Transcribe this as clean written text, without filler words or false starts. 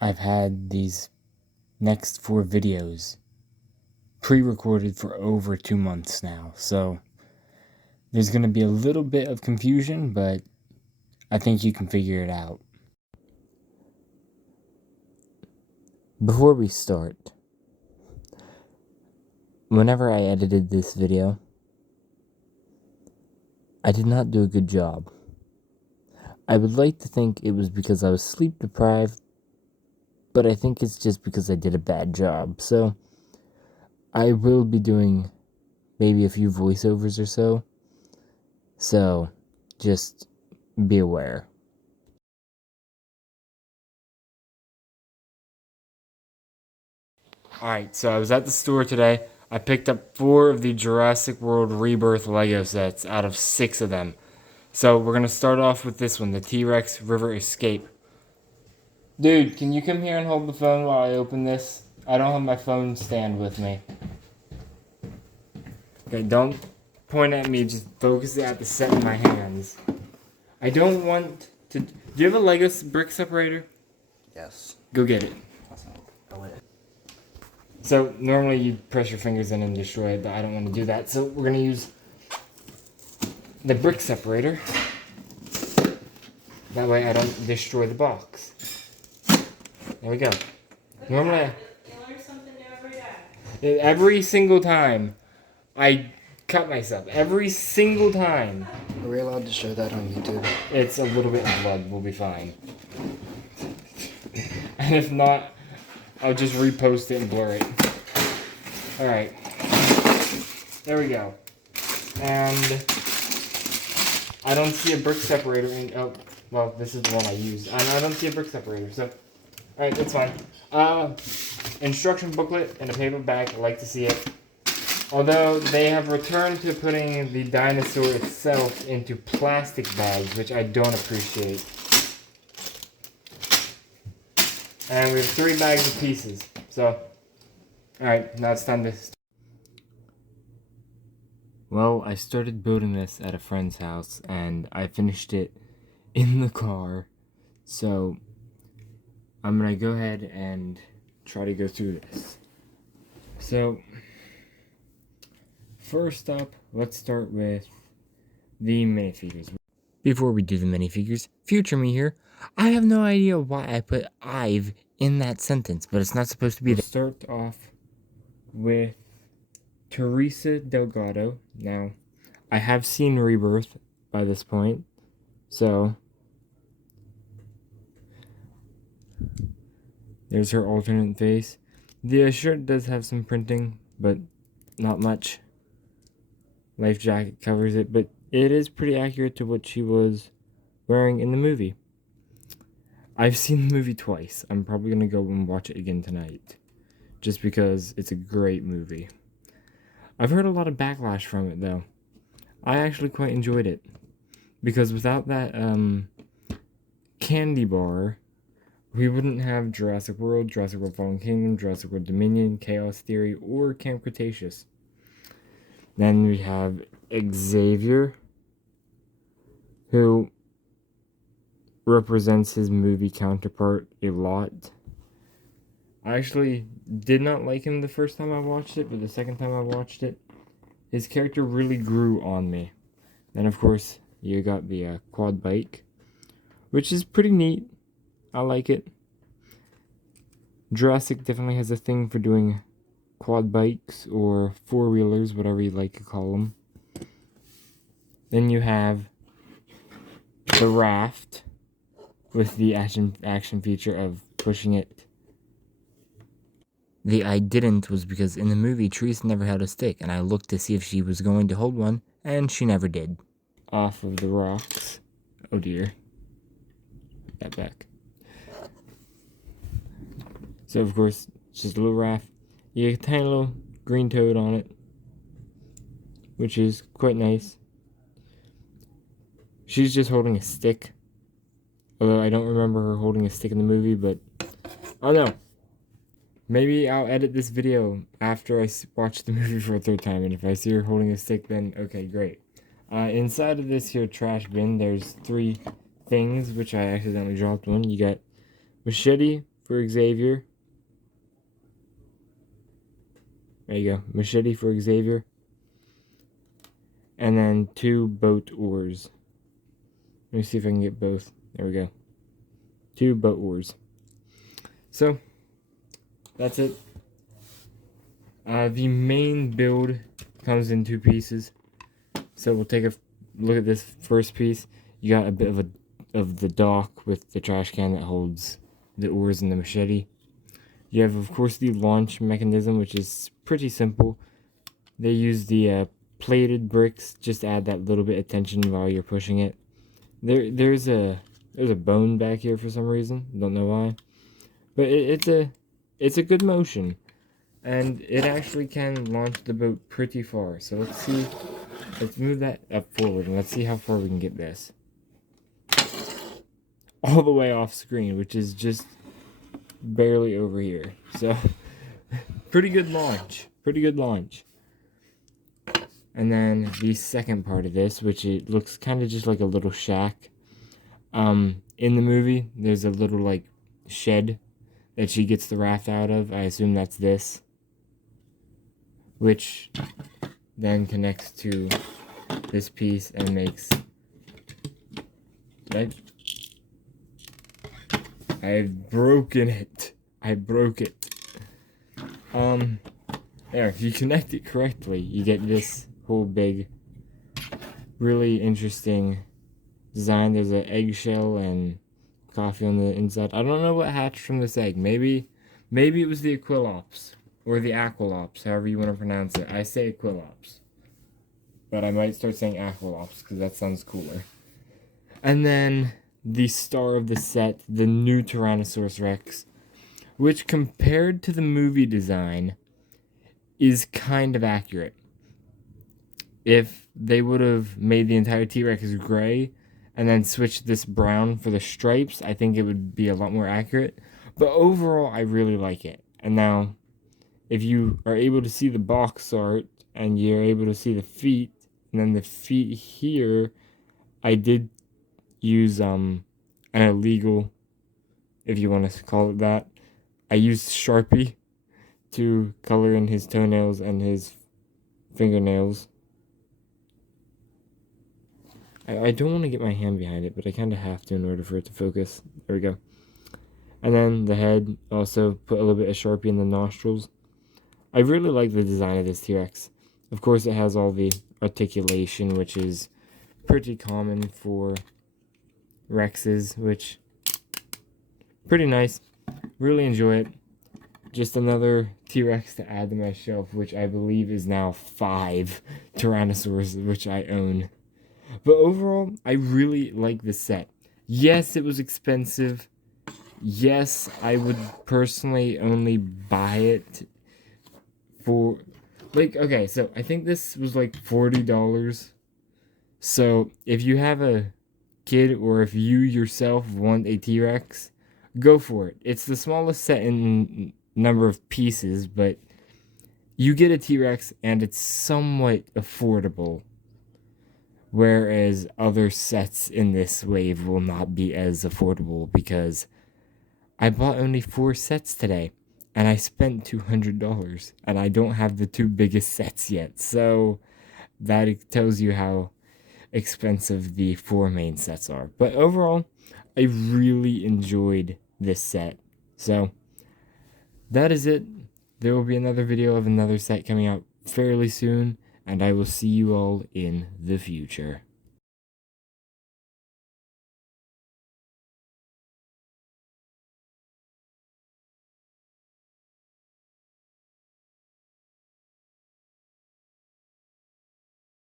I've had these next 4 videos pre-recorded for over 2 months now, so there's going to be a little bit of confusion, but I think you can figure it out. Before we start, whenever I edited this video, I did not do a good job. I would like to think it was because I was sleep deprived, but I think it's just because I did a bad job. So I will be doing maybe a few voiceovers or so. So just be aware. Alright, so I was at the store today. I picked up 4 of the Jurassic World Rebirth Lego sets out of 6 of them. So we're going to start off with this one, the T-Rex River Escape. Dude, can you come here and hold the phone while I open this? I don't have my phone stand with me. Okay, don't point at me, just focus it at the set in my hands. I don't want to... Do you have a Lego brick separator? Yes. Go get it. Awesome. Go with it. So, normally you press your fingers in and destroy it, but I don't want to do that. So, we're going to use the brick separator. That way I don't destroy the box. There we go. Normally, you learn something new every day. every single time I cut myself. Every single time. Are we allowed to show that on YouTube? It's a little bit of blood. We'll be fine. And if not, I'll just repost it and blur it. Alright. There we go. And I don't see a brick separator in... Oh, well, this is the one I used. And I don't see a brick separator, so... Alright, that's fine. Instruction booklet in a paper bag. I like to see it. Although they have returned to putting the dinosaur itself into plastic bags, which I don't appreciate. And we have 3 bags of pieces. So, alright, now it's time to... Well, I started building this at a friend's house, and I finished it in the car. So, I'm going to go ahead and try to go through this. So, first up, let's start with the minifigures. Before we do the minifigures, future me here, I have no idea why I put I've in that sentence, but it's not supposed to be. We'll start off with Teresa Delgado. Now, I have seen Rebirth by this point, so there's her alternate face. The shirt does have some printing, but not much. Life jacket covers it, but it is pretty accurate to what she was wearing in the movie. I've seen the movie twice. I'm probably going to go and watch it again tonight, just because it's a great movie. I've heard a lot of backlash from it, though. I actually quite enjoyed it, because without that candy bar, we wouldn't have Jurassic World Fallen Kingdom, Jurassic World Dominion, Chaos Theory, or Camp Cretaceous. Then we have Xavier, who represents his movie counterpart a lot. I actually did not like him the first time I watched it, but the second time I watched it, his character really grew on me. Then, of course, you got the quad bike, which is pretty neat. I like it. Jurassic definitely has a thing for doing quad bikes or four-wheelers, whatever you like to call them. Then you have the raft with the action feature of pushing it. The I didn't was because in the movie, Teresa never held a stick, and I looked to see if she was going to hold one, and she never did. Off of the rocks. Oh dear. Got back. So, of course, it's just a little raft. You get a tiny little green toad on it, which is quite nice. She's just holding a stick. Although I don't remember her holding a stick in the movie, but... Oh no! Maybe I'll edit this video after I watch the movie for a third time, and if I see her holding a stick, then okay, great. Inside of this here trash bin, there's 3 things, which I accidentally dropped one. You got machete, for Xavier. There you go. Machete for Xavier. And then 2 boat oars. Let me see if I can get both. There we go. 2 boat oars. So, that's it. The main build comes in 2 pieces. So we'll take a look at this first piece. You got a bit of the dock with the trash can that holds the oars and the machete. You have, of course, the launch mechanism, which is pretty simple. They use the plated bricks, just to add that little bit of tension while you're pushing it. There's a bone back here for some reason. Don't know why, but it's a good motion, and it actually can launch the boat pretty far. So let's see. Let's move that up forward, and let's see how far we can get this. All the way off screen, which is just barely over here. So, pretty good launch. Pretty good launch. And then the second part of this, which it looks kind of just like a little shack. In the movie, there's a little, like, shed that she gets the raft out of. I assume that's this. Which then connects to this piece and makes... I've broken it. I broke it. There, if you connect it correctly, you get this whole big, really interesting design. There's an eggshell and coffee on the inside. I don't know what hatched from this egg. Maybe it was the Aquilops or the Aquilops, however you want to pronounce it. I say Aquilops, but I might start saying Aquilops because that sounds cooler. And then the star of the set, the new Tyrannosaurus Rex, which compared to the movie design is kind of accurate. If they would have made the entire T-Rex gray and then switched this brown for the stripes, I think it would be a lot more accurate. But overall, I really like it. And now, if you are able to see the box art and you're able to see the feet, and then the feet here, I did use an illegal, if you want to call it that. I used Sharpie to color in his toenails and his fingernails. I don't want to get my hand behind it, but I kind of have to in order for it to focus. There we go. And then the head, also put a little bit of Sharpie in the nostrils. I really like the design of this T-Rex. Of course, it has all the articulation, which is pretty common for Rexes, which pretty nice. Really enjoy it. Just another T-Rex to add to my shelf, which I believe is now 5 Tyrannosaurs, which I own. But overall, I really like this set. Yes, it was expensive. Yes, I would personally only buy it for... Like, okay, so I think this was like $40. So, if you have a kid or if you yourself want a T-Rex, go for it. It's the smallest set in number of pieces, but you get a T-Rex and it's somewhat affordable. Whereas other sets in this wave will not be as affordable because I bought only 4 sets today and I spent $200 and I don't have the 2 biggest sets yet. So that tells you how expensive the 4 main sets are. But overall, I really enjoyed this set. So that is it. There will be another video of another set coming out fairly soon. And I will see you all in the future.